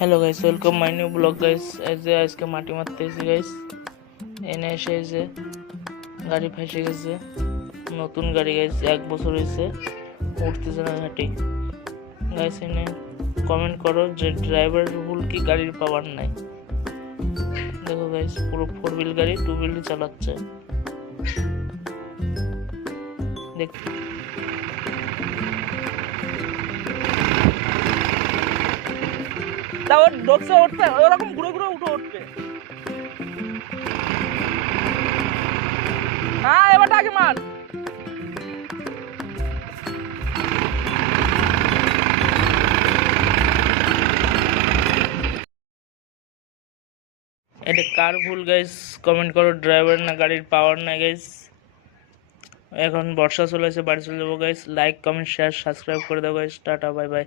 Hello guys, welcome my new blog guys. এই যে আজকে মাটি মারতে এসেছি গাইস। এনে এসে এই যে গাড়ি ফেসে গেছে, নতুন গাড়ি গাইস, 1 বছর হয়েছে, উঠতেছে না ঘাটি গাইস। এনে কমেন্ট করো যে ড্রাইভারের ভুল কি গাড়ির পাওয়ার নাই। দেখো গাইস, পুরো 4 হুইল গাড়ি 2 হুইল চালাচ্ছে। দেখ তাও ডোকসে উঠতে ওরকম ঘুরে ঘুরে উঠবে। হ্যাঁ, এবার আগে মার। এটা কার ভুল গাইস? কমেন্ট করো। ড্রাইভার না গাড়ির পাওয়ার নাই গাইস। এখন বর্ষা চলে এসে বাড়ি চলে যাবো guys. Like comment share subscribe করে দাও গাইস। Tata, bye bye.